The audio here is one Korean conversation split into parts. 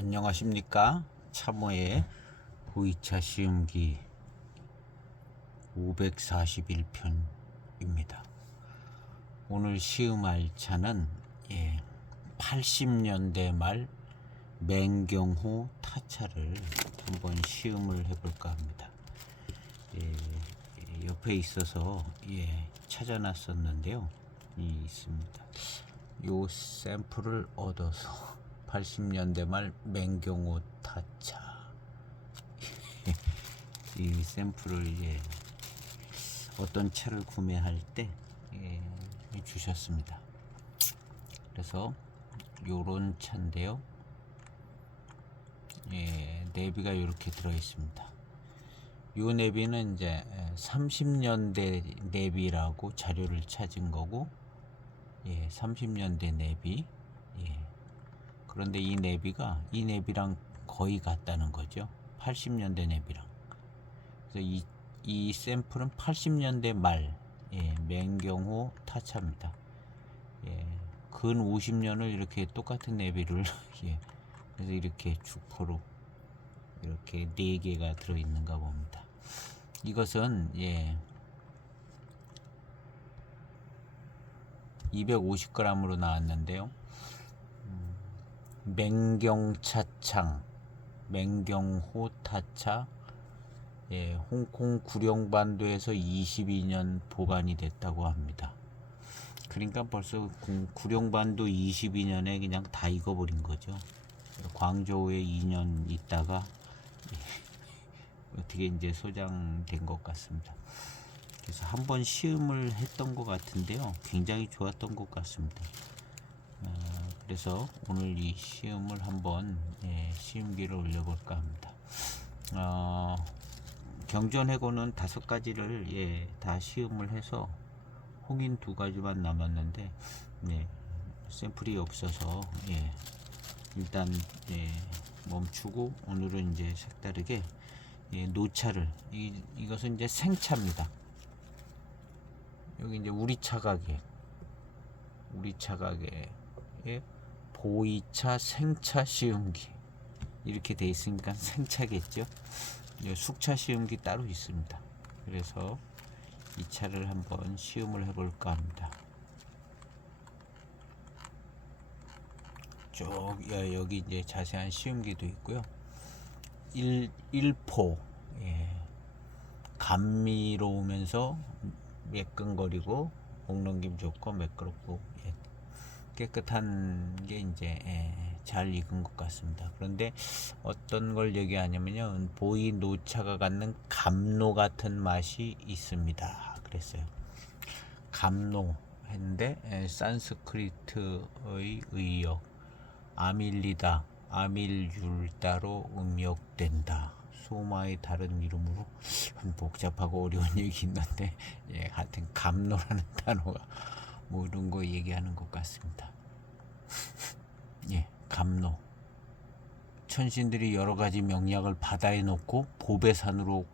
안녕하십니까. 참호의 보이차 시음기 541편입니다. 오늘 시음할 차는 80년대 말 맹경호 타차를 한번 시음을 해볼까 합니다. 옆에 있어서 찾아놨었는데요. 있습니다. 요 샘플을 얻어서 80년대 말 맹경호 타차 이 샘플을 어떤 차를 구매할 때 주셨습니다. 그래서 요런 차인데요. 내비가 이렇게 들어 있습니다. 요 내비는 이제 30년대 내비라고 자료를 찾은 거고, 30년대 내비. 그런데 이 내비랑 거의 같다는 거죠. 80년대 내비랑. 그래서 이 샘플은 80년대 말 맹경호 타차입니다. 근 50년을 이렇게 똑같은 내비를 그래서 이렇게 주포로 이렇게 4개가 들어있는가 봅니다. 이것은 250g으로 나왔는데요. 맹경차창, 맹경호 타차, 홍콩 구룡반도에서 22년 보관이 됐다고 합니다. 그러니까 벌써 구룡반도 22년에 그냥 다 익어버린 거죠. 광저우에 2년 있다가 어떻게 이제 소장된 것 같습니다. 그래서 한번 시음을 했던 것 같은데요. 굉장히 좋았던 것 같습니다. 그래서 오늘 이 시음을 한번 시음기를 올려볼까 합니다. 경전해고는 5가지를 다 시음을 해서 홍인 2가지만 남았는데 샘플이 없어서 일단 멈추고 오늘은 이제 색다르게 노차를 이것은 이제 생차입니다. 여기 이제 우리차 가게 보이차 생차 시음기 이렇게 돼 있으니까 생차겠죠. 숙차 시음기 따로 있습니다. 그래서 이 차를 한번 시음을 해볼까 합니다. 여기 이제 자세한 시음기도 있고요. 1포 감미로우면서 매끈거리고 목넘김 좋고 매끄럽고 깨끗한 게 이제 잘 익은 것 같습니다. 그런데 어떤 걸 얘기하냐면요, 보이 노차가 갖는 감노 같은 맛이 있습니다. 그랬어요. 감노 했는데 산스크리트의 의역 아밀리다, 아밀율다로 음역된다. 소마의 다른 이름으로 복잡하고 어려운 얘기 있는데 하여튼 감노라는 단어가 뭐 이런 거 얘기하는 것 같습니다. 감노. 천신들이 여러 가지 명약을 바다에 놓고 보배산으로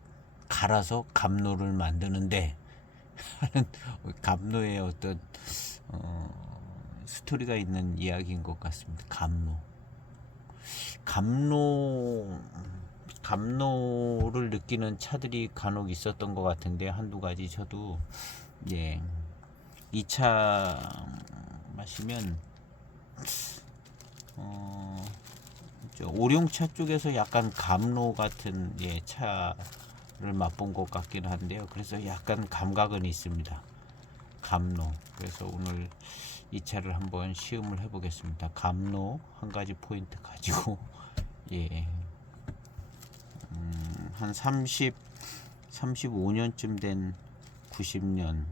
갈아서 감노를 만드는데 하는 감노의 어떤 스토리가 있는 이야기인 것 같습니다. 감노를 느끼는 차들이 간혹 있었던 것 같은데 한두 가지 저도 이 차 마시면 오룡차 쪽에서 약간 감로 같은 차를 맛본 것 같긴 한데요. 그래서 약간 감각은 있습니다. 감로. 그래서 오늘 이 차를 한번 시음을 해보겠습니다. 감로 한 가지 포인트 가지고 한 35년쯤 된 90년,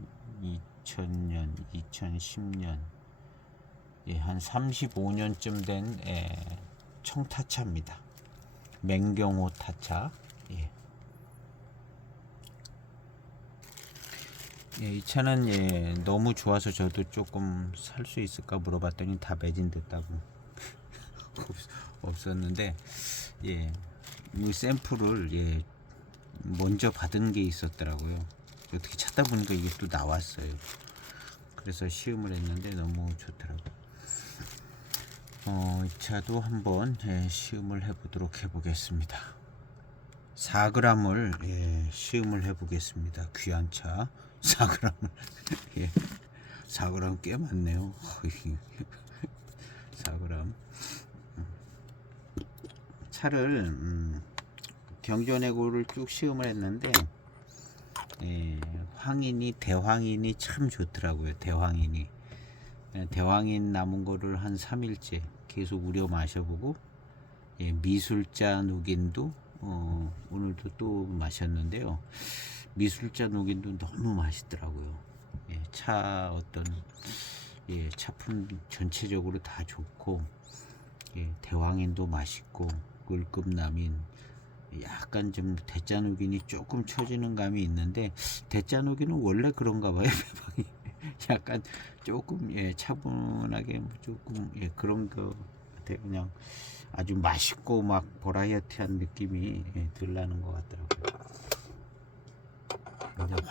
2000년, 2010년 한 35년쯤 된 청타차입니다. 맹경호 타차. 이 차는 너무 좋아서 저도 조금 살 수 있을까 물어봤더니 다 매진됐다고 없었는데 이 샘플을 먼저 받은 게 있었더라고요. 어떻게 찾다 보니까 이게 또 나왔어요. 그래서 시음을 했는데 너무 좋더라고요. 이 차도 한번 시음을 해보겠습니다. 4g을 시음을 해보겠습니다. 귀한 차 4g을 4g 꽤 많네요. 4g 차를 경전해고를 쭉 시음을 했는데 대황인이 참 좋더라고요. 대황인 남은 거를 한 3일째 계속 우려 마셔보고 미술자 녹인도 오늘도 또 마셨는데요. 미술자 녹인도 너무 맛있더라고요. 차 어떤 차품 전체적으로 다 좋고 대황인도 맛있고 을급남인 약간 좀 대짜 녹인이 조금 처지는 감이 있는데 대짜 녹인은 원래 그런가 봐요. 배방이 약간 조금 차분하게 조금 그런 거 같아요. 그냥 아주 맛있고 막 버라이어티한 느낌이 들 나는 것 같더라고요.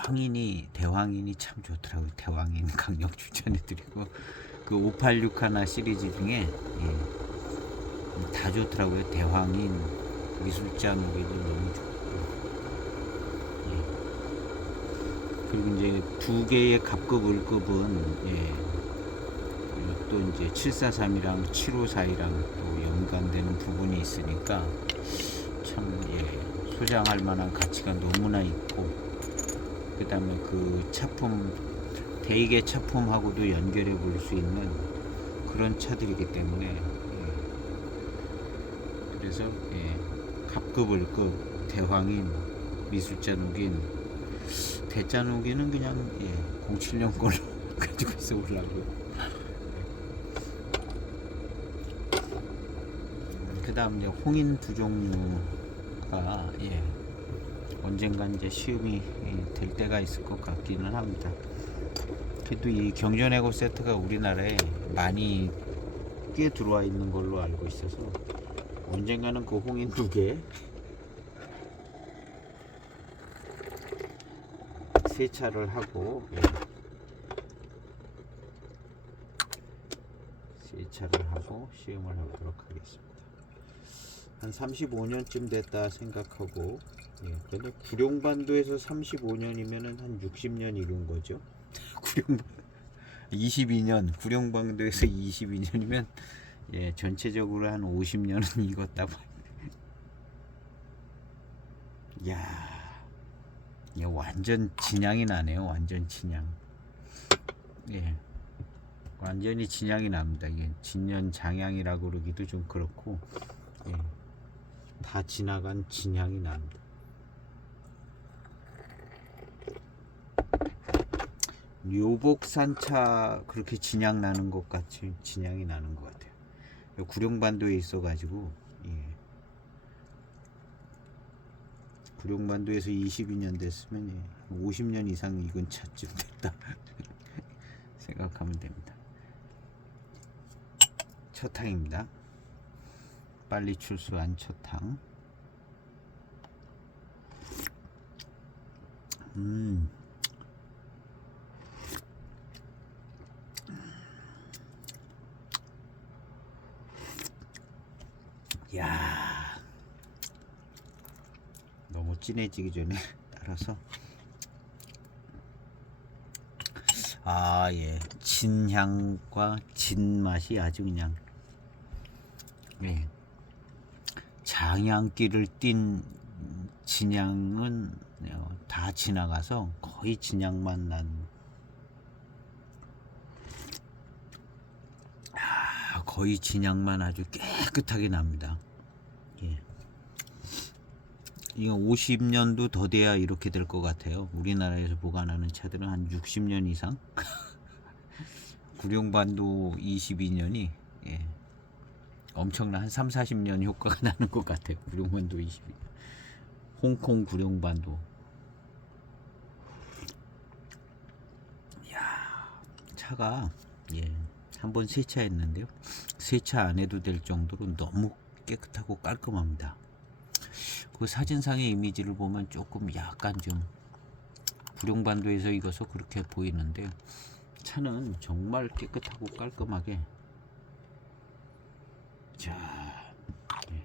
근데 대황인이 참 좋더라고요. 대황인 강력 추천해드리고 그 586 하나 시리즈 중에 다 좋더라고요. 대황인, 미술자 녹이도 너무 좋고 그리고 이제 두 개의 갑급 을급은 또 이제 743이랑 754이랑 또 연관되는 부분이 있으니까 참 소장할 만한 가치가 너무나 있고 그 다음에 그 차품 대익의 차품하고도 연결해 볼 수 있는 그런 차들이기 때문에 그래서 갑급 을급 대황인 미술자 녹인 대짜 녹인은 그냥 07년 걸로 가지고 있어 보려고요. 그 다음 이제 홍인 두 종류가 언젠간 이제 시음이 될 때가 있을 것 같기는 합니다. 그래도 이 경전해고 세트가 우리나라에 많이 꽤 들어와 있는 걸로 알고 있어서 언젠가는 그 홍인 두 개 세차를 하고 세차를 하고 시음을 하도록 하겠습니다. 한 35년쯤 됐다 생각하고 근데 구룡반도에서 35년이면은 한 60년 이룬 거죠. 22년 구룡반도에서 22년이면 전체적으로 한 50년은 익었다 봐요. 야, 완전 진향이 나네요. 완전 진향. 완전히 진향이 납니다. 이게 진년 장향이라고 그러기도 좀 그렇고 다 지나간 진향이 납니다. 묘복산차 그렇게 진향 나는 것 같이 진향이 나는 것 같아요. 구룡반도에 있어가지고 구룡반도에서 22년 됐으면 50년 이상 익은 차쯤 됐다 생각하면 됩니다. 첫탕입니다. 빨리 출소한 첫탕. 야, 너무 진해지기 전에 따라서 진향과 진맛이 아주 그냥 장향기를 띤 진향은 다 지나가서 거의 진향만 난 거의 진향만 아주 깨끗하게 납니다. 이거 50년도 더 돼야 이렇게 될 것 같아요. 우리나라에서 보관하는 차들은 한 60년 이상 구룡반도 22년이 엄청난 한 3, 40년 효과가 나는 것 같아요. 구룡반도 22년 홍콩 구룡반도. 차가 한번 세차했는데요. 세차 안 해도 될 정도로 너무 깨끗하고 깔끔합니다. 그 사진상의 이미지를 보면 조금 약간 좀 구룡반도에서 익어서 그렇게 보이는데 차는 정말 깨끗하고 깔끔하게 자, 예.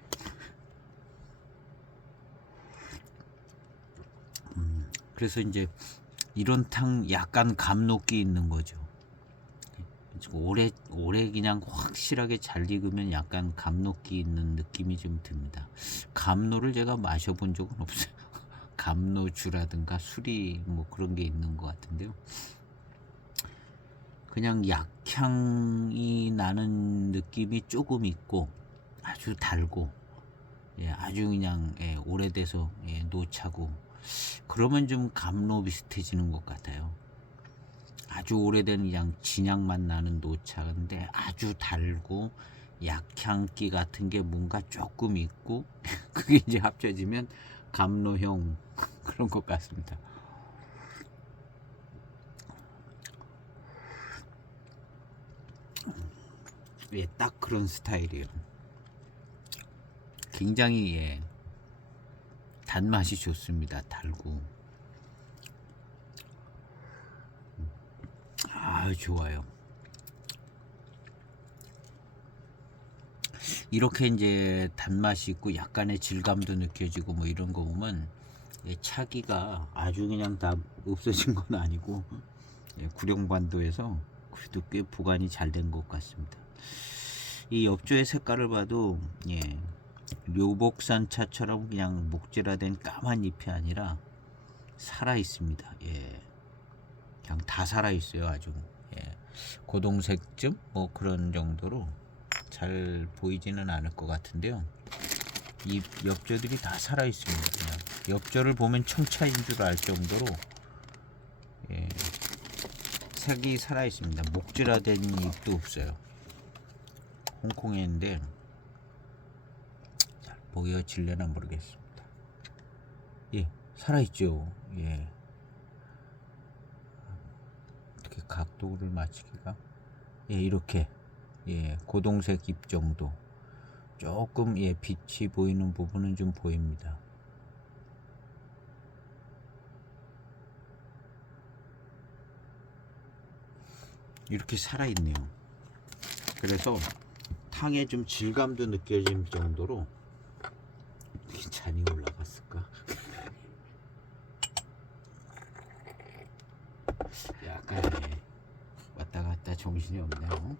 그래서 이제 이런 탕 약간 감독기 있는 거죠. 오래 그냥 확실하게 잘 익으면 약간 감독기 있는 느낌이 좀 듭니다. 감로를 제가 마셔본 적은 없어요. 감로주라든가 술이 뭐 그런 게 있는 것 같은데요. 그냥 약향이 나는 느낌이 조금 있고 아주 달고, 예, 아주 그냥, 예, 오래돼서, 예, 노차고 그러면 좀 감로 비슷해지는 것 같아요. 아주 오래된 그냥 진향 맛 나는 노차인데 아주 달고 약향기 같은 게 뭔가 조금 있고 그게 이제 합쳐지면 감로형 그런 것 같습니다. 예, 딱 그런 스타일이에요. 굉장히, 예, 단맛이 좋습니다. 달고. 아, 좋아요. 이렇게 이제 단맛이 있고 약간의 질감도 느껴지고 뭐 이런 거 보면, 예, 차기가 아주 그냥 다 없어진 건 아니고, 예, 구룡반도에서 그래도 꽤 보관이 잘 된 것 같습니다. 이 엽조의 색깔을 봐도, 예, 묘복산 차처럼 그냥 목질화된 까만 잎이 아니라 살아 있습니다. 예, 그냥 다 살아 있어요. 아주, 예, 고동색쯤 뭐 그런 정도로 잘 보이지는 않을 것 같은데요. 이 엽조들이 다 살아 있습니다. 그냥 엽조를 보면 청차인 줄 알 정도로, 예, 색이 살아 있습니다. 목질화된 잎도 없어요. 홍콩에 있는데 잘 보여질려나 모르겠습니다. 예, 살아있죠. 예, 어떻게 각도를 맞추기가, 예, 이렇게, 예, 고동색 잎 정도 조금, 예, 빛이 보이는 부분은 좀 보입니다. 이렇게 살아있네요. 그래서 탕에 좀 질감도 느껴질 정도로. 잔이 올라갔을까? 약간, 예, 왔다 갔다 정신이 없네요.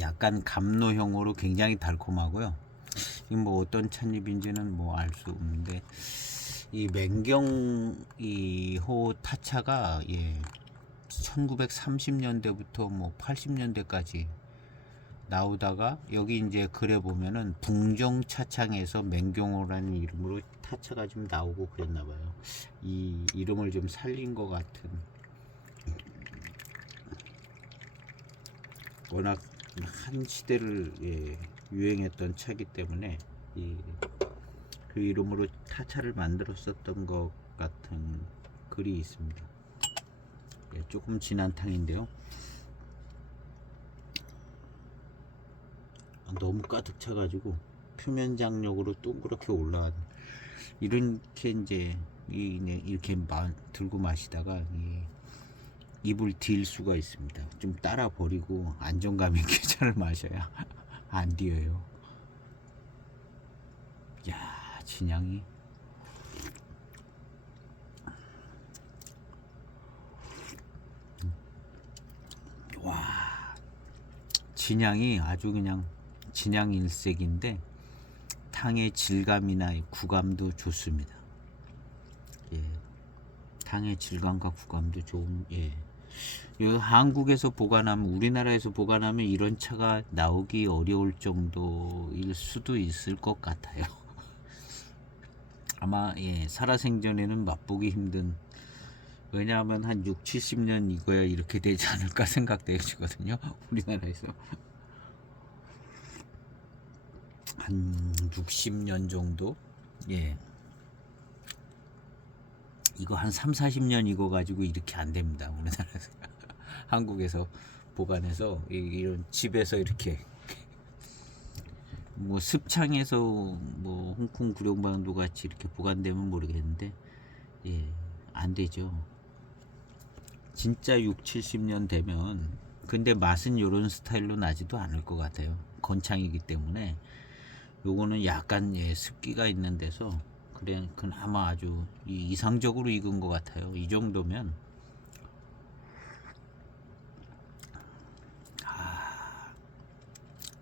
약간 감로형으로 굉장히 달콤하고요. 이 뭐 어떤 찻잎인지는 뭐 알 수 없는데 이 맹경 이호 타차가, 예, 1930년대부터 뭐 80년대까지 나오다가 여기 이제 글에 보면은 붕정 차창에서 맹경호라는 이름으로 타차가 좀 나오고 그랬나봐요. 이 이름을 좀 살린 것 같은, 워낙 한 시대를, 예, 유행했던 차기 때문에 그 이름으로 타차를 만들었었던 것 같은 글이 있습니다. 예, 조금 진한 탕인데요. 너무 가득 차가지고 표면 장력으로 동그랗게 올라간, 이렇게 이제 이렇게 들고 마시다가 입을 딜 수가 있습니다. 좀 따라 버리고 안정감 있게 차를 마셔야 안 뒤어요. 야, 진향이, 와, 진향이 아주 그냥 진향 일색인데 탕의 질감이나 구감도 좋습니다. 예, 탕의 질감과 구감도 좋은, 예, 이 한국에서 보관하면, 우리나라에서 보관하면 이런 차가 나오기 어려울 정도일 수도 있을 것 같아요. 아마, 예, 살아생전에는 맛보기 힘든, 왜냐하면 한 6, 70년 이거야 이렇게 되지 않을까 생각되시거든요. 우리나라에서 한 60년 정도, 예, 이거 한 3, 40년 이거 가지고 이렇게 안 됩니다. 우리나라에서. 한국에서 보관해서 이런 집에서 이렇게 뭐 습창에서 뭐 홍콩 구룡방도 같이 이렇게 보관되면 모르겠는데, 예, 안 되죠. 진짜 6, 70년 되면 근데 맛은 요런 스타일로 나지도 않을 것 같아요. 건창이기 때문에. 요거는 약간 예, 습기가 있는 데서 그래 그나마 아주 이상적으로 익은 것 같아요. 이 정도면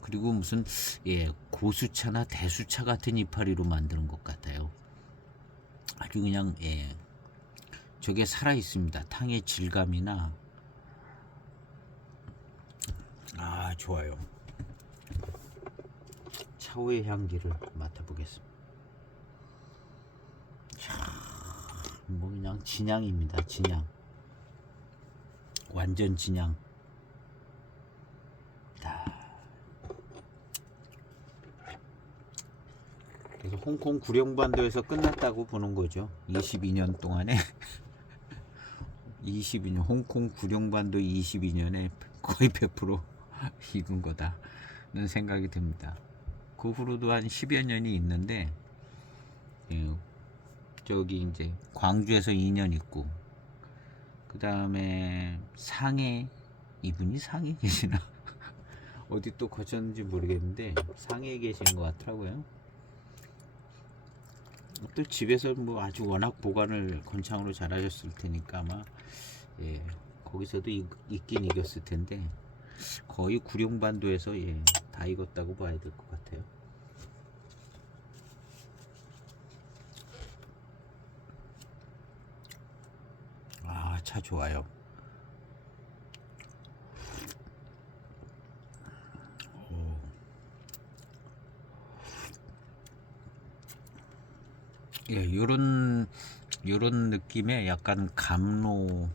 그리고 무슨 예 고수차나 대수차 같은 이파리로 만드는 것 같아요. 아주 그냥 예 저게 살아 있습니다. 탕의 질감이나 좋아요. 차후의 향기를 맡아보겠습니다. 뭐 그냥 진향입니다. 진향. 완전 진향. 그래서 홍콩 구룡반도에서 끝났다고 보는 거죠. 22년 동안에 22년 홍콩 구룡반도 22년에 거의 100% 익은 거다는 생각이 듭니다. 그 후로도 한 10여 년이 있는데 예, 저기 이제 광주에서 2년 있고 그 다음에 상해 이분이 상해 계시나 어디 또 거쳤는지 모르겠는데 상해에 계신 것 같더라고요. 또 집에서 뭐 아주 워낙 보관을 건창으로 잘하셨을 테니까 아마 예, 거기서도 익긴 익었을 텐데 거의 구룡반도에서 예, 다 익었다고 봐야 될 것 같아요. 차 좋아요. 예, 요런 느낌의 약간 감로주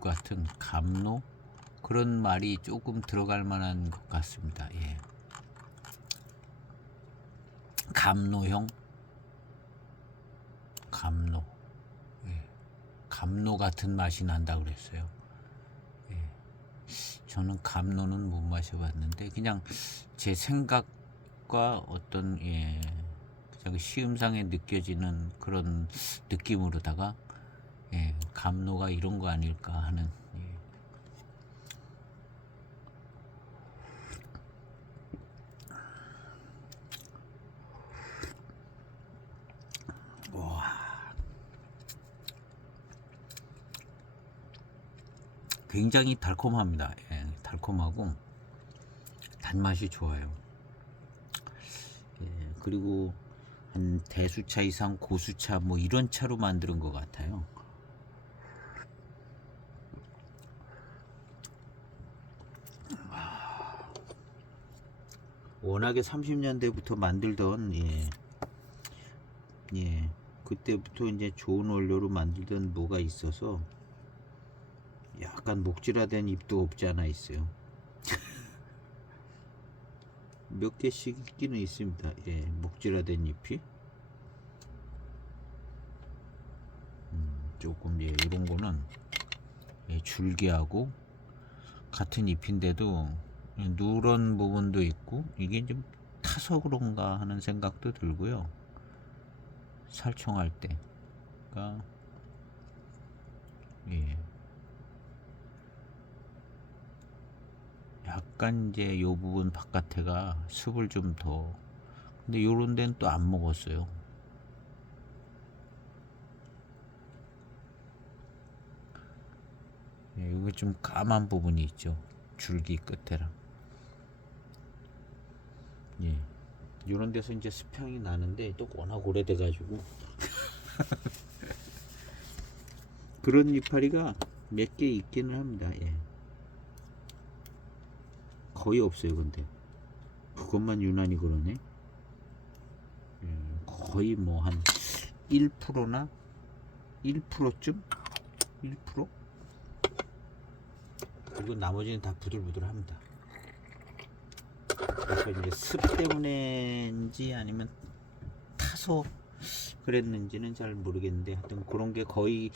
같은 감로 그런 말이 조금 들어갈 만한 것 같습니다. 예. 감로형 감로 예. 감로 같은 맛이 난다 그랬어요. 예. 저는 감로는 못 마셔봤는데 그냥 제 생각과 어떤 예, 그냥 시음상에 느껴지는 그런 느낌으로다가 예, 감로가 이런 거 아닐까 하는 예. 굉장히 달콤합니다. 예, 달콤하고 단맛이 좋아요. 예, 그리고 한 대수차 이상 고수차 뭐 이런 차로 만드는 것 같아요. 워낙에 30년대부터 만들던 예, 그때부터 이제 좋은 원료로 만들던 뭐가 있어서 약간 목질화된 잎도 없지 않아 있어요. 몇 개씩 있기는 있습니다. 예, 목질화된 잎이 조금 예, 이런 거는 예, 줄기하고 같은 잎인데도 누런 부분도 있고 이게 좀 타서 그런가 하는 생각도 들고요. 살청할 때, 그러니까 예, 약간 이제 요 부분 바깥에가 습을 좀 더. 근데 요런 데는 또 안 먹었어요. 예, 이게 좀 까만 부분이 있죠. 줄기 끝에랑. 예. 이런 데서 이제 습향이 나는데 또 워낙 오래돼 가지고 그런 이파리가 몇 개 있기는 합니다. 예. 거의 없어요. 근데 그것만 유난히 그러네. 거의 뭐 한 1%나 1%쯤 1%? 그리고 나머지는 다 부들부들합니다. 그래서 이제 습 때문에인지 아니면 타서 그랬는지는 잘 모르겠는데 하여튼 그런 게 거의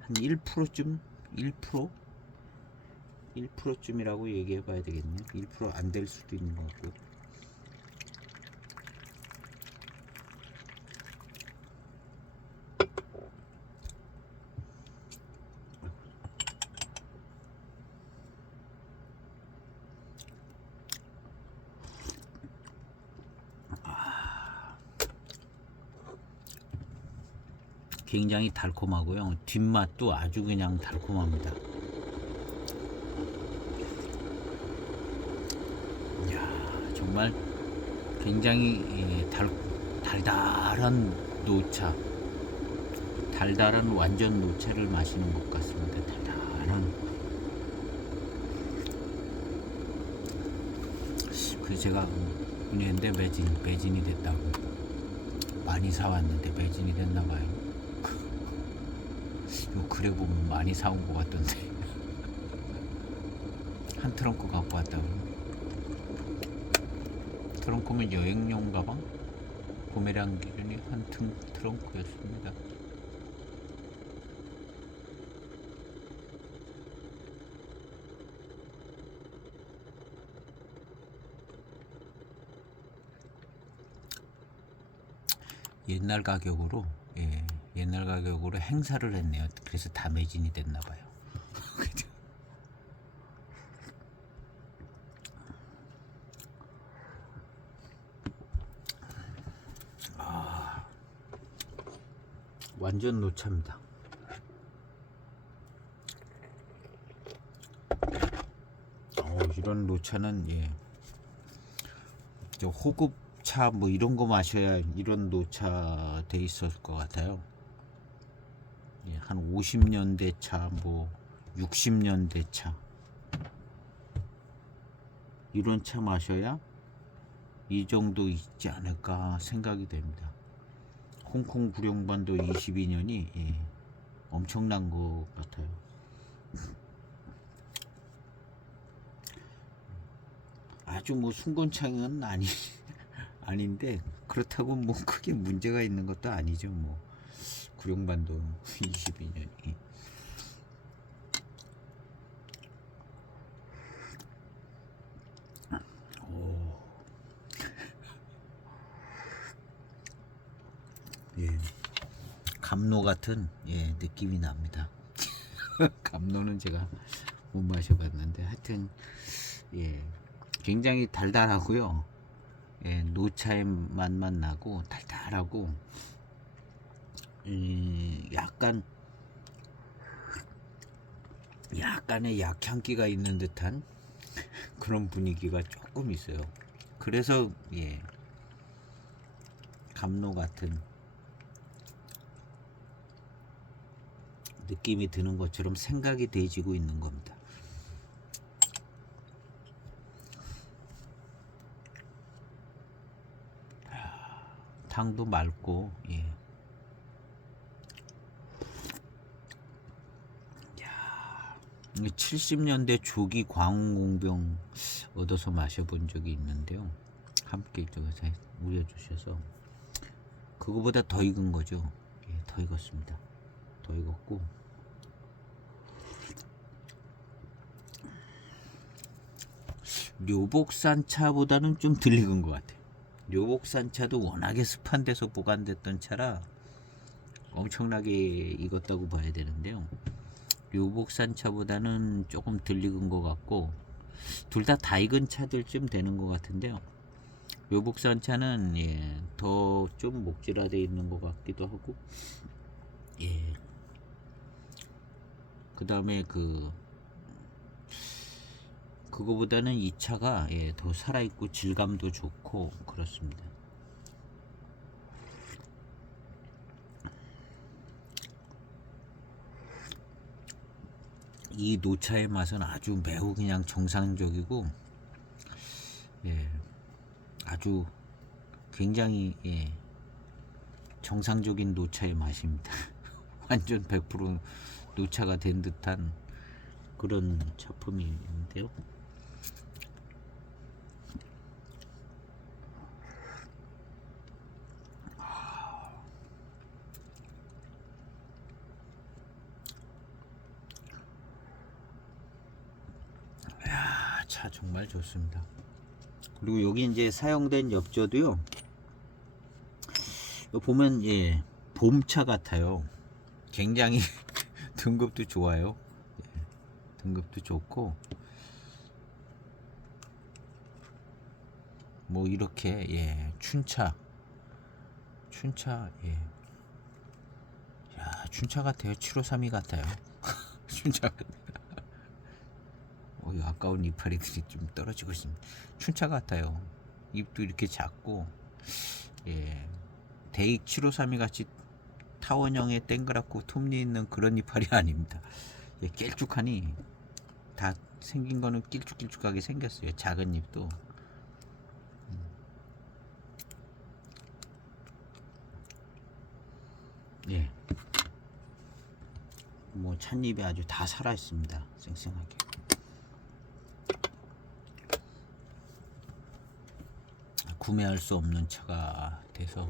한 1%쯤 1% 1%쯤이라고 얘기해 봐야 되겠네요. 1% 안 될 수도 있는 것 같고. 굉장히 달콤하고요. 뒷맛도 아주 그냥 달콤합니다. 이야, 정말 굉장히 달달한 노차, 달달한 완전 노차를 마시는 것 같습니다. 달달한. 그래서 제가 은혜인데 매진이 됐다고 많이 사왔는데 매진이 됐나봐요. 그래 보면 많이 사온 것 같던데. 한 트렁크 갖고 왔다고. 트렁크면 여행용 가방? 구매량 기준이 한 트렁크였습니다. 옛날 가격으로 옛날 가격으로 행사를 했네요. 그래서 다 매진이 됐나봐요. 완전 노차입니다. 이런 노차는 저 호급차 뭐 이런 거 마셔야 이런 노차 돼 있었을 것 같아요. 한 50년대 차, 뭐 60년대 차 이런 차 마셔야 이 정도 있지 않을까 생각이 됩니다. 홍콩 구룡반도 22년이 엄청난 것 같아요. 아주 뭐 순건창은 아닌데 그렇다고 뭐 크게 문제가 있는 것도 아니죠. 뭐 구룡반도 22년이. 감로 같은 느낌이 납니다. 감로는 제가 못 마셔봤는데 하여튼 굉장히 달달하고요. 노차의 맛만 나고 달달하고 약간의 약향기가 있는 듯한 그런 분위기가 조금 있어요. 그래서 감로 같은 느낌이 드는 것처럼 생각이 돼지고 있는 겁니다. 당도 맑고 70년대 조기 광웅공병 얻어서 마셔본 적이 있는데요. 함께 우려주셔서 그거보다 더 익은 거죠. 더 익었습니다. 더 익었고 료복산 차보다는 좀 덜 익은 것 같아요. 료복산 차도 워낙에 습한 데서 보관됐던 차라 엄청나게 익었다고 봐야 되는데요. 료복산 차보다는 조금 덜 익은 것 같고 둘 다 익은 차들쯤 되는 것 같은데요. 료복산 차는 더 좀 목질화되어 있는 것 같기도 하고 그 다음에 그거보다는 이 차가 더 살아있고 질감도 좋고 그렇습니다. 이 노차의 맛은 아주 매우 그냥 정상적이고 아주 굉장히 정상적인 노차의 맛입니다. 완전 100% 노차가 된 듯한 그런 차품인데요. 차 정말 좋습니다. 그리고 여기 이제 사용된 엽조도요. 보면 봄차 같아요. 굉장히 등급도 좋아요. 등급도 좋고 뭐 이렇게 춘차 춘차 같아요. 7532 같아요. 춘차 같아요. 아까운 이파리들이 좀 떨어지고 있습니다. 춘차 같아요. 입도 이렇게 작고, 예, 대익 7532 같이 타원형의 땡그랗고 톱니 있는 그런 이파리 아닙니다. 예, 길쭉하니 다 생긴 거는 길쭉길쭉하게 생겼어요. 작은 잎도. 예. 뭐 찻잎이 아주 다 살아 있습니다. 쌩쌩하게. 구매할 수 없는 차가 돼서,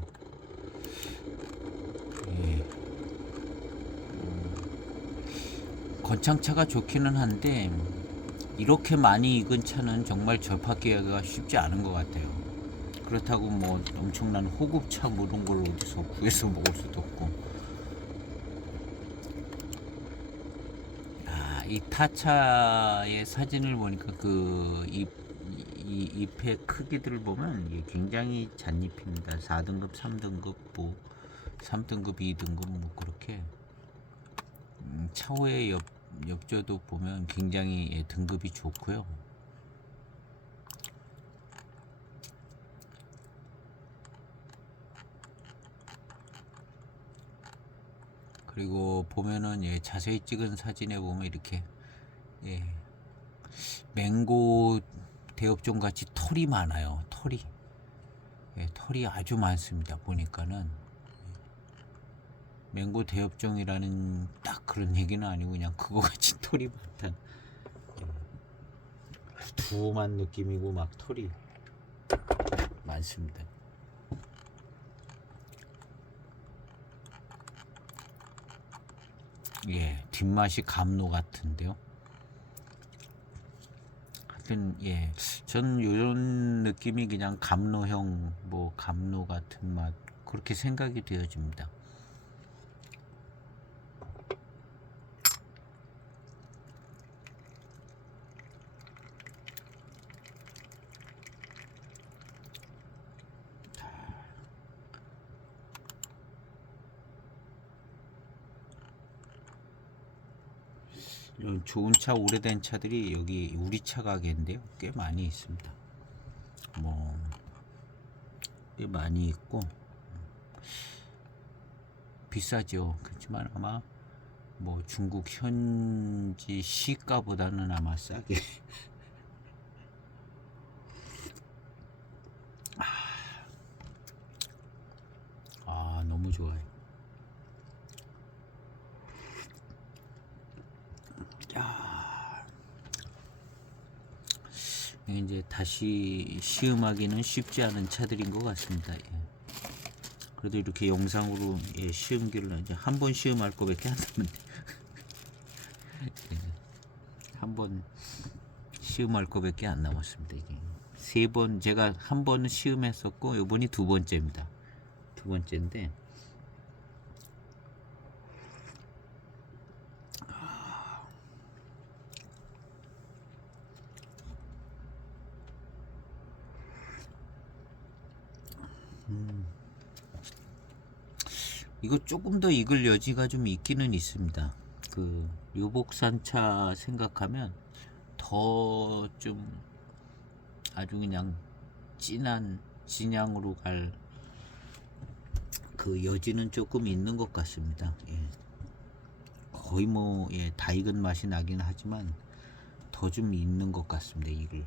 예. 건창차가 좋기는 한데 이렇게 많이 익은 차는 정말 접하기가 쉽지 않은 것 같아요. 그렇다고 뭐 엄청난 호급차 뭐 이런 걸 어디서 구해서 먹을 수도 없고. 이 타차의 사진을 보니까 이 잎의 크기들을 보면 이게 굉장히 잔잎입니다. 4등급, 3등급, 뭐 3등급, 2등급 뭐 그렇게 차후의 엽저도 보면 굉장히 등급이 좋고요. 그리고 보면은 자세히 찍은 사진에 보면 이렇게 맹고 대엽종 같이 털이 많아요. 털이 아주 많습니다. 보니까는 맹고 대엽종이라는 딱 그런 얘기는 아니고 그냥 그거 같이 털이 많다. 두툼한 느낌이고 막 털이 많습니다. 예, 뒷맛이 감로 같은데요. 하여튼 전 이런 느낌이 그냥 감로형, 뭐 감로 같은 맛 그렇게 생각이 되어집니다. 이런 좋은 차, 오래된 차들이 여기 우리 차 가게인데요, 꽤 많이 있습니다. 뭐 꽤 많이 있고 비싸죠. 그렇지만 아마 뭐 중국 현지 시가보다는 아마 싸게. 너무 좋아요. 이제 다시 시음하기는 쉽지 않은 차들인 것 같습니다. 그래도 이렇게 영상으로 시음기를 이제 한 번 시음할 거밖에 안 남았는데 한 번 시음할 거밖에 안 남았습니다. 이게 세 번, 제가 한 번은 시음했었고 이번이 두 번째입니다. 두 번째인데 이거 조금 더 익을 여지가 좀 있기는 있습니다. 그 묘복산차 생각하면 더 좀 아주 그냥 진한 진향으로 갈 그 여지는 조금 있는 것 같습니다. 거의 뭐 다 익은 맛이 나긴 하지만 더 좀 있는 것 같습니다. 이걸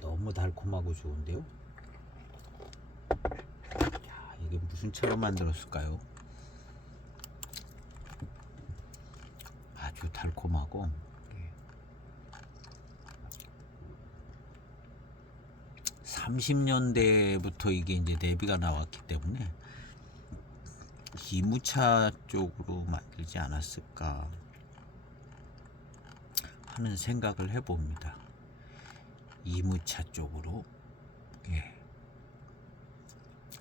너무 달콤하고 좋은데요. 이게 무슨 차로 만들었을까요? 아주 달콤하고 30년대부터 이게 이제 내비가 나왔기 때문에 이무차 쪽으로 만들지 않았을까 하는 생각을 해봅니다. 이무차 쪽으로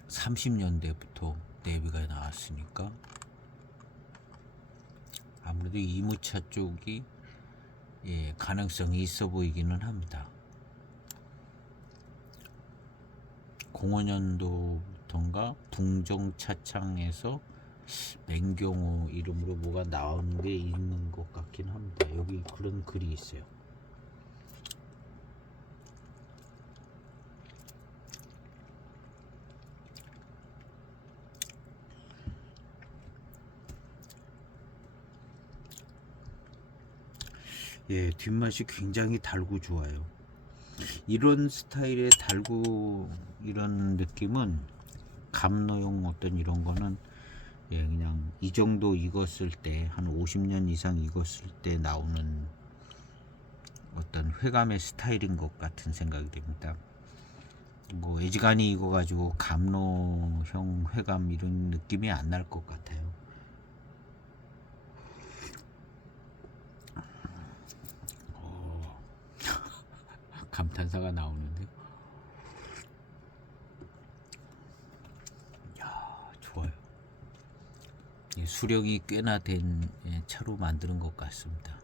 30년대부터 내비가 나왔으니까 아무래도 이무차 쪽이 예, 가능성이 있어 보이기는 합니다. 05년도던가 붕정차창에서 맹경호 이름으로 뭐가 나오는 게 있는 것 같긴 합니다. 여기 그런 글이 있어요. 예, 뒷맛이 굉장히 달고 좋아요. 이런 스타일의 달고 이런 느낌은 감로용 어떤 이런 거는 예, 그냥 이 정도 익었을 때 한 50년 이상 익었을 때 나오는 어떤 회감의 스타일인 것 같은 생각이 듭니다. 뭐 애지간히 익어가지고 감로형 회감 이런 느낌이 안 날 것 같아요. 감탄사가 나오는데, 야, 좋아요. 예, 수령이 꽤나 된 차로 만드는 것 같습니다.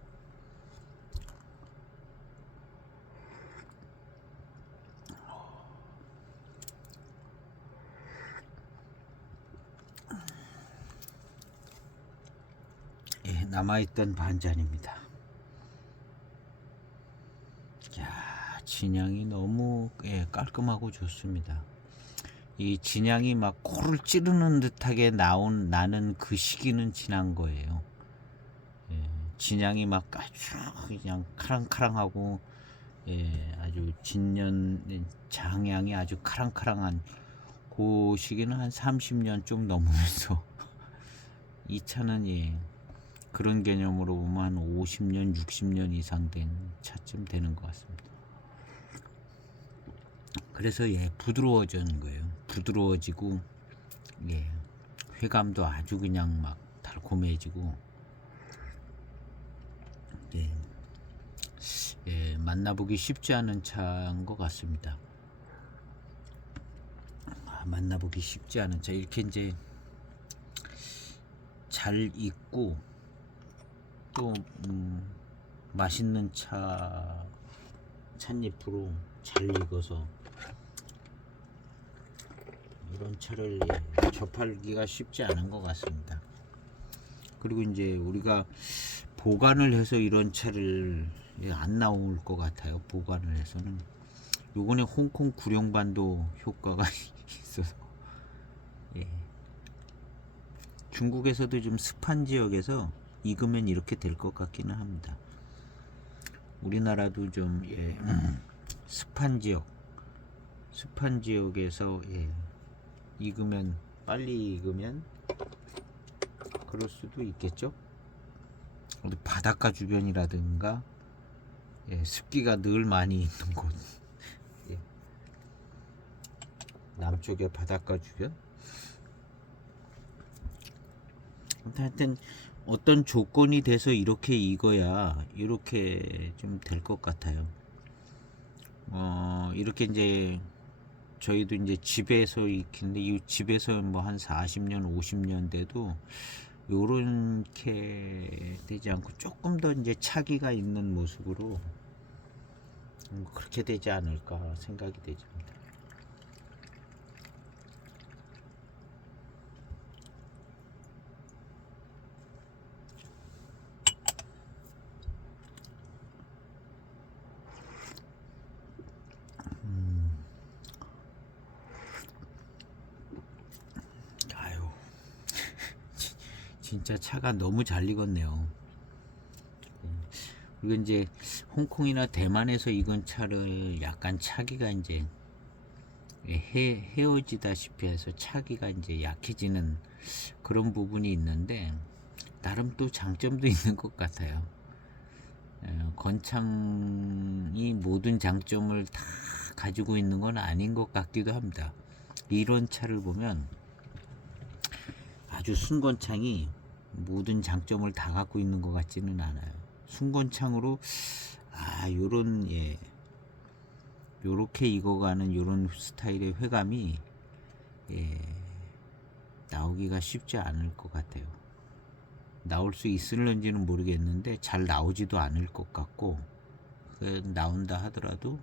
예, 남아있던 반잔입니다. 야, 진향이 너무 깔끔하고 좋습니다. 이 진향이 막 코를 찌르는 듯하게 나는 그 시기는 지난 거예요. 예, 진향이 막 아주 그냥 카랑카랑하고 예, 아주 진년 장향이 아주 카랑카랑한 그 시기는 한 30년 좀 넘으면서 이 차는 예, 그런 개념으로 보면 한 50년, 60년 이상 된 차쯤 되는 것 같습니다. 그래서 예, 부드러워지는 거예요. 부드러워지고 예, 회감도 아주 그냥 막 달콤해지고 예, 예, 만나보기 쉽지 않은 차인 것 같습니다. 만나보기 쉽지 않은 차 이렇게 이제 잘 익고 또 맛있는 찻잎으로 잘 익어서 이런 차를 예, 접하기가 쉽지 않은 것 같습니다. 그리고 이제 우리가 보관을 해서 이런 차를 예, 안 나올 것 같아요. 보관을 해서는 요번에 홍콩 구룡반도 효과가 있어서 예. 중국에서도 좀 습한 지역에서 익으면 이렇게 될 것 같기는 합니다. 우리나라도 좀 예, 습한 지역에서 예, 익으면 빨리 익으면 그럴 수도 있겠죠. 바닷가 주변이라든가 예, 습기가 늘 많이 있는 곳 예, 남쪽의 바닷가 주변 하여튼 어떤 조건이 돼서 이렇게 익어야 이렇게 좀 될 것 같아요. 이렇게 이제 저희도 이제 집에서 익히는데 이 집에서 뭐 한 40년 50년 돼도 요렇게 되지 않고 조금 더 이제 차기가 있는 모습으로 그렇게 되지 않을까 생각이 되집니다. 아유, 진짜 차가 너무 잘 익었네요. 그리고 이제 홍콩이나 대만에서 익은 차를 약간 차기가 이제 헤어지다시피 해서 차기가 이제 약해지는 그런 부분이 있는데 나름 또 장점도 있는 것 같아요. 건창이 모든 장점을 다 가지고 있는 건 아닌 것 같기도 합니다. 이런 차를 보면 아주 순건창이 모든 장점을 다 갖고 있는 것 같지는 않아요. 순건창으로 요런 예, 요렇게 익어가는 요런 스타일의 회감이 예, 나오기가 쉽지 않을 것 같아요. 나올 수 있을는지는 모르겠는데 잘 나오지도 않을 것 같고, 나온다 하더라도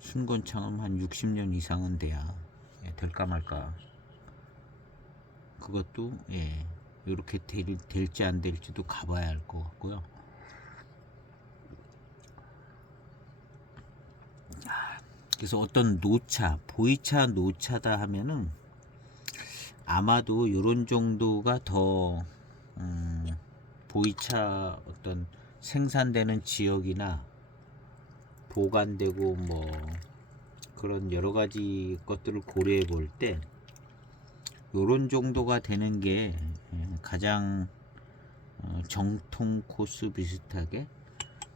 순건창은 한 60년 이상은 돼야 될까 말까. 그것도 이렇게 될지 안 될지도 가봐야 할 것 같고요. 그래서 어떤 노차, 보이차 노차다 하면은 아마도 요런 정도가 더 보이차 어떤 생산되는 지역이나 보관되고 뭐 그런 여러 가지 것들을 고려해 볼 때 요런 정도가 되는 게 가장 정통 코스 비슷하게,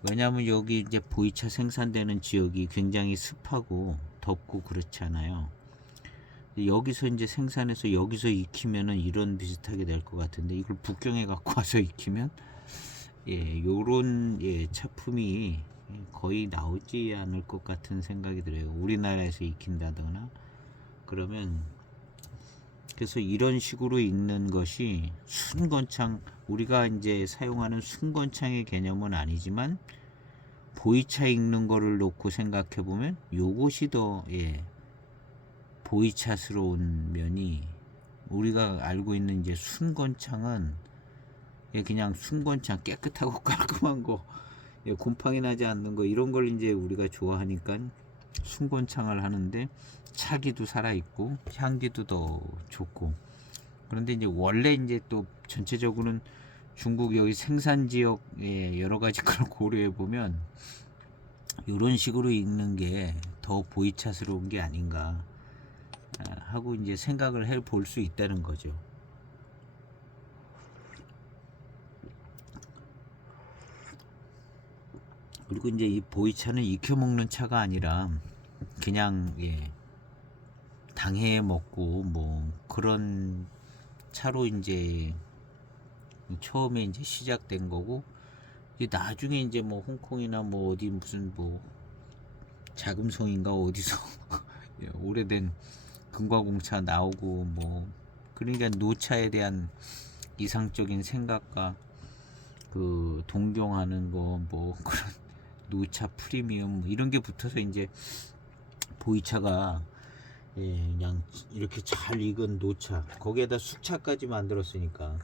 왜냐하면 여기 이제 보이차 생산되는 지역이 굉장히 습하고 덥고 그렇잖아요. 여기서 이제 생산해서 여기서 익히면은 이런 비슷하게 될 것 같은데, 이걸 북경에 갖고 와서 익히면 요런 차품이 거의 나오지 않을 것 같은 생각이 들어요. 우리나라에서 익힌다거나 그러면. 그래서 이런 식으로 익는 것이 순건창, 우리가 이제 사용하는 순건창의 개념은 아니지만 보이차 익는 거를 놓고 생각해 보면 요것이 더 보이차스러운 면이, 우리가 알고 있는 이제 순건창은 그냥 순건창 깨끗하고 깔끔한 거, 곰팡이 나지 않는 거, 이런 걸 이제 우리가 좋아하니까 순건창을 하는데 차기도 살아있고 향기도 더 좋고. 그런데 이제 원래 이제 또 전체적으로는 중국 여기 생산 지역의 여러 가지 걸 고려해 보면 이런 식으로 익는 게 더 보이차스러운 게 아닌가 하고 이제 생각을 해 볼 수 있다는 거죠. 그리고 이제 이 보이차는 익혀 먹는 차가 아니라 그냥 당해 먹고 뭐 그런 차로 이제 처음에 이제 시작된 거고, 나중에 이제 뭐 홍콩이나 뭐 어디 무슨 뭐 자금성인가 어디서 오래된 금과공차 나오고 뭐, 그러니까 노차에 대한 이상적인 생각과 그 동경하는 거 뭐 그런 노차 프리미엄 뭐 이런 게 붙어서 이제 보이차가 그냥 이렇게 잘 익은 노차, 거기에다 숙차까지 만들었으니까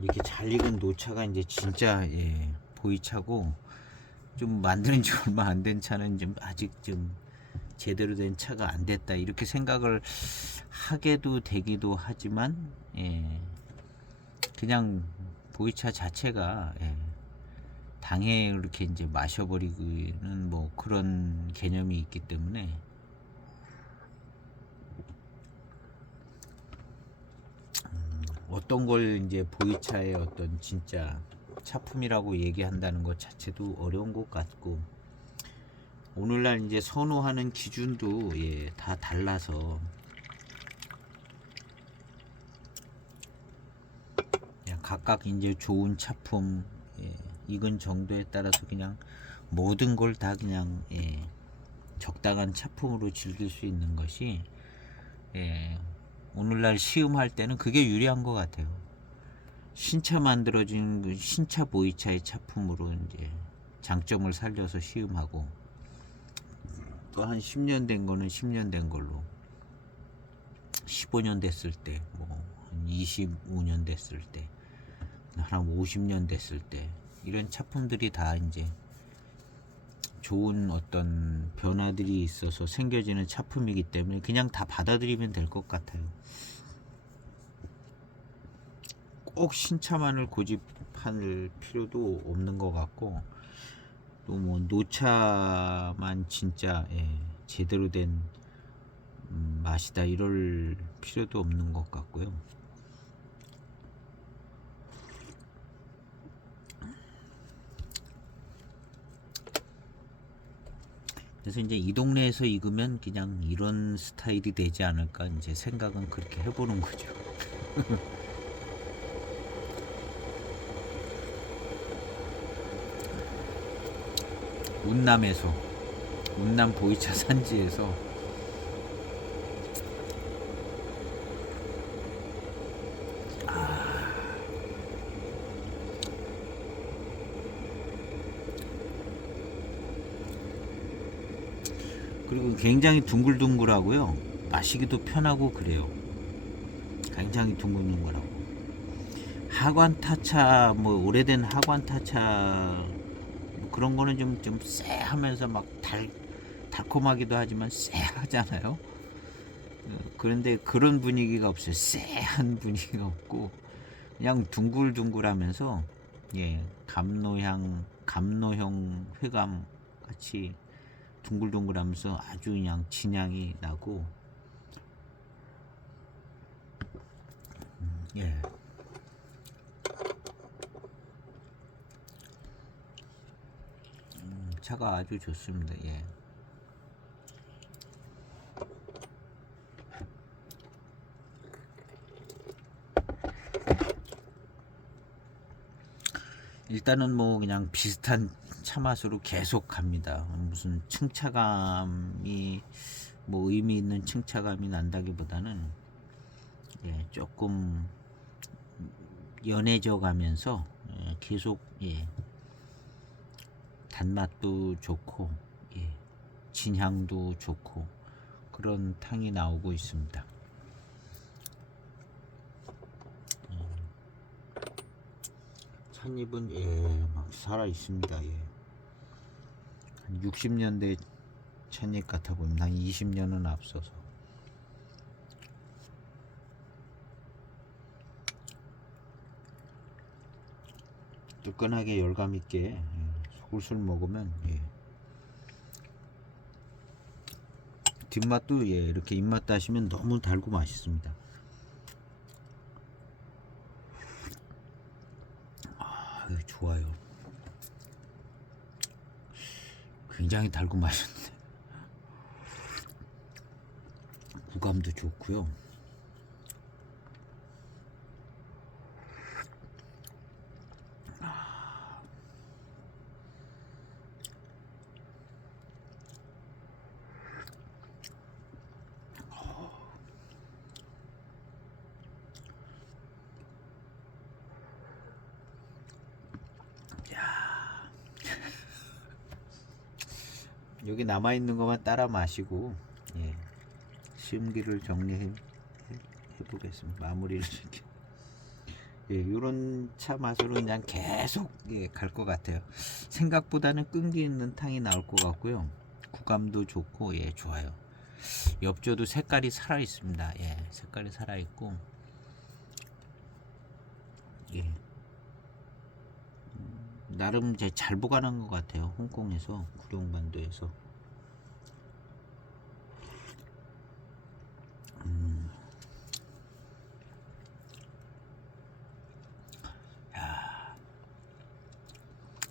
이렇게 잘 익은 노차가 이제 진짜 보이차고, 좀 만드는 지 얼마 안 된 차는 좀 아직 좀 제대로 된 차가 안 됐다 이렇게 생각을 하게도 되기도 하지만, 그냥 보이차 자체가 당해 이렇게 이제 마셔버리기는 뭐 그런 개념이 있기 때문에 어떤 걸 이제 보이차의 어떤 진짜 차품이라고 얘기한다는 것 자체도 어려운 것 같고, 오늘날 이제 선호하는 기준도 다 달라서 그냥 각각 이제 좋은 차품 익은 정도에 따라서 그냥 모든 걸 다 그냥 적당한 차품으로 즐길 수 있는 것이 오늘날 시음할 때는 그게 유리한 것 같아요. 신차 만들어진 그 신차 보이차의 차품으로 이제 장점을 살려서 시음하고, 또 한 10년 된 거는 10년 된 걸로, 15년 됐을 때, 뭐 25년 됐을 때, 한 50년 됐을 때, 이런 차품들이 다 이제 좋은 어떤 변화들이 있어서 생겨지는 차품이기 때문에 그냥 다 받아들이면 될 것 같아요. 꼭 신차만을 고집할 필요도 없는 것 같고, 또 뭐 노차만 진짜 제대로 된 맛이다 이럴 필요도 없는 것 같고요. 그래서 이제 이 동네에서 익으면 그냥 이런 스타일이 되지 않을까 이제 생각은 그렇게 해보는 거죠. 운남 보이차 산지에서 그리고 굉장히 둥글둥글하고요. 마시기도 편하고 그래요. 굉장히 둥글둥글하고. 하관 타차 뭐 오래된 하관 타차 뭐 그런 거는 좀 쎄하면서 막 달콤하기도 하지만 쎄하잖아요. 그런데 그런 분위기가 없어요. 쎄한 분위기가 없고 그냥 둥글둥글하면서 예 감로형 회감 같이 둥글둥글하면서 아주 그냥 진향이 나고 예 차가 아주 좋습니다. 예. 일단은 뭐 그냥 비슷한 차 맛으로 계속 갑니다. 무슨 층차감이 뭐 의미 있는 층차감이 난다기보다는 예, 조금 연해져 가면서 예, 계속 예, 단맛도 좋고 예, 진향도 좋고 그런 탕이 나오고 있습니다. 찻잎은 예, 막 살아 있습니다. 예. 한 60년대 찻잎 같아 보입니다. 한 20년은 앞서서. 뜨끈하게 열감 있게 솔솔 먹으면 예. 뒷맛도 예, 이렇게 입맛 다시면 너무 달고 맛있습니다. 아, 좋아요. 굉장히 달고 맛있는데 구감도 좋고요. 여기 남아있는 것만 따라 마시고 예, 시음기를 정리해 보겠습니다. 마무리를 시켜. 예, 이런 차 맛으로 그냥 계속 예, 갈 것 같아요. 생각보다는 끈기 있는 탕이 나올 것 같고요. 구감도 좋고 예, 좋아요. 엽조도 색깔이 살아 있습니다. 예, 색깔이 살아 있고 예, 나름 이제 잘 보관한 것 같아요. 홍콩에서 구룡반도에서.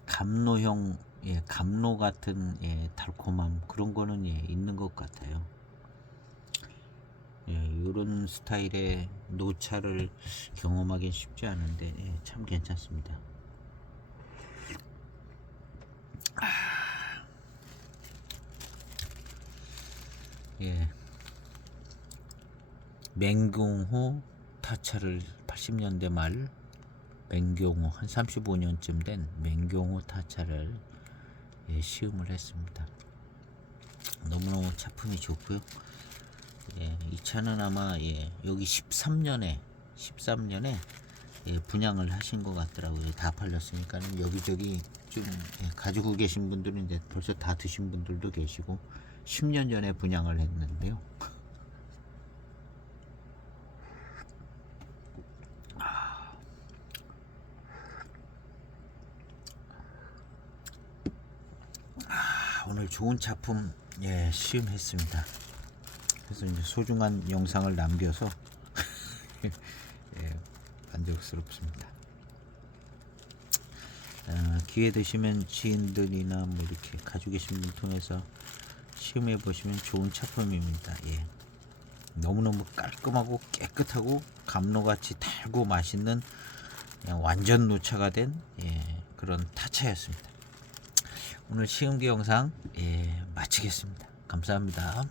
감로형 예, 감로 같은 예, 달콤함 그런 거는 예, 있는 것 같아요. 예, 이런 스타일의 노차를 경험하기는 쉽지 않은데 예, 참 괜찮습니다. 예, 맹경호 타차를 80년대 말 맹경호 한 35년쯤 된 맹경호 타차를 예, 시음을 했습니다. 너무너무 차품이 좋고요. 예, 이 차는 아마 예, 여기 13년에 예, 분양을 하신 것 같더라고요. 다 팔렸으니까는 여기저기 좀 예, 가지고 계신 분들은 이제 벌써 다 드신 분들도 계시고 10년 전에 분양을 했는데요. 오늘 좋은 작품 예, 시음했습니다. 그래서 이제 소중한 영상을 남겨서 예, 만족스럽습니다. 기회 되시면 지인들이나 뭐 이렇게 가지고 계신 분 통해서 시음해 보시면 좋은 작품입니다. 예. 너무너무 깔끔하고 깨끗하고 감로같이 달고 맛있는 그냥 완전 노차가 된 예, 그런 타차였습니다. 오늘 시음기 영상 예, 마치겠습니다. 감사합니다.